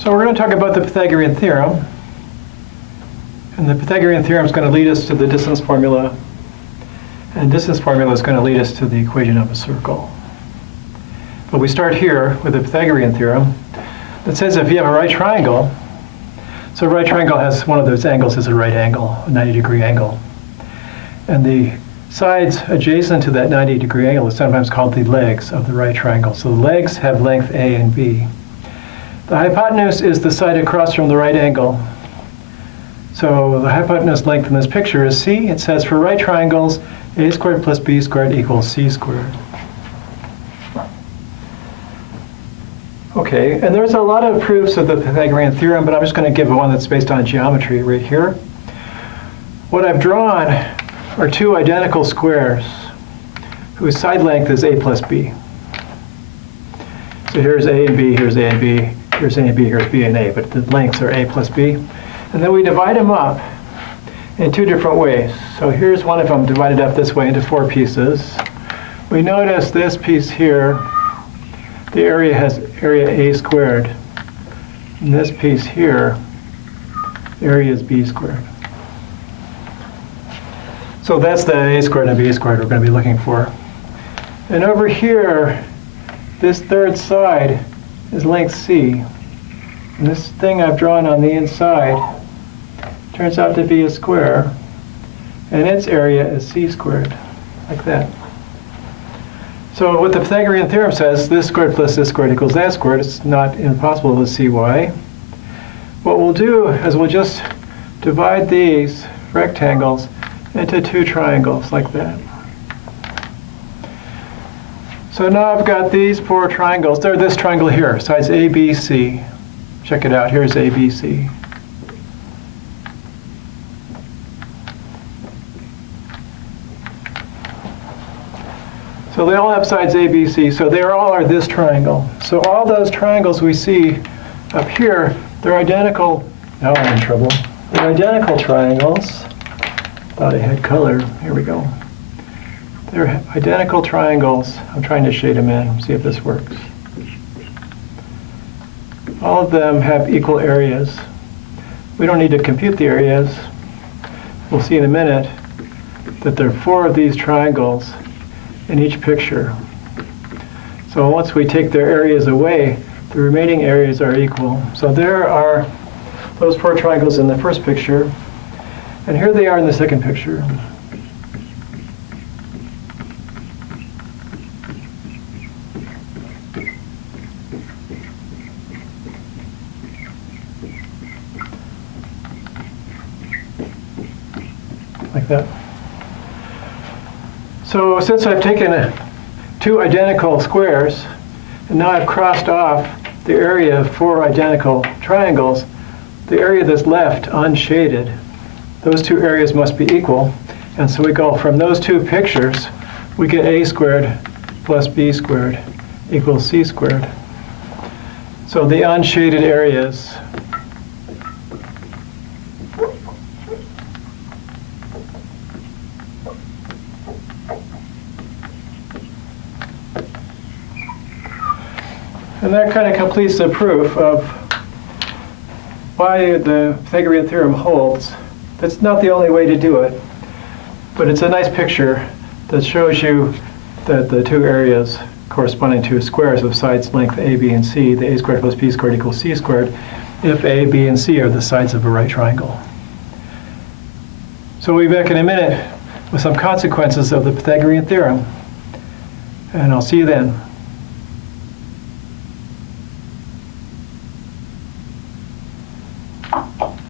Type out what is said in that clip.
So we're going to talk about the Pythagorean theorem. And the Pythagorean theorem is going to lead us to the distance formula. And distance formula is going to lead us to the equation of a circle. But we start here with the Pythagorean theorem that says if you have a right triangle, so a right triangle has one of those angles is a right angle, a 90-degree angle. And the sides adjacent to that 90-degree angle is sometimes called the legs of the right triangle. So the legs have length A and B. The hypotenuse is the side across from the right angle. So the hypotenuse length in this picture is C. It says for right triangles, A squared plus B squared equals C squared. Okay, and there's a lot of proofs of the Pythagorean theorem, but I'm just going to give one that's based on geometry right here. What I've drawn are two identical squares whose side length is A plus B. So here's A and B, here's A and B, here's A and B, here's B and A, but the lengths are A plus B. And then we divide them up in two different ways. So here's one of them divided up this way into four pieces. We notice this piece here, the area has area A squared. And this piece here, the area is B squared. So that's the A squared and B squared we're going to be looking for. And over here, this third side is length C. And this thing I've drawn on the inside turns out to be a square, and its area is C squared, like that. So what the Pythagorean theorem says, this squared plus this squared equals that squared. It's not impossible to see why. What we'll do is we'll just divide these rectangles into two triangles, like that. So now I've got these four triangles. They're this triangle here, sides A, B, C. Check it out. Here's A, B, C. So they all have sides A, B, C. So they all are this triangle. So all those triangles we see up here, they're identical. Now I'm in trouble. They're identical triangles. Thought I had color. Here we go. They're identical triangles. I'm trying to shade them in, see if this works. All of them have equal areas. We don't need to compute the areas. We'll see in a minute that there are four of these triangles in each picture. So once we take their areas away, the remaining areas are equal. So there are those four triangles in the first picture, and here they are in the second picture. Like that. So since I've taken two identical squares, and now I've crossed off the area of four identical triangles, the area that's left unshaded, those two areas must be equal. And so we go from those two pictures, we get A squared plus B squared equals C squared. So the unshaded areas and that kind of completes the proof of why the Pythagorean theorem holds. That's not the only way to do it, but it's a nice picture that shows you that the two areas corresponding to squares of sides length A, B, and C, the A squared plus B squared equals C squared, if A, B, and C are the sides of a right triangle. So we'll be back in a minute with some consequences of the Pythagorean theorem, and I'll see you then.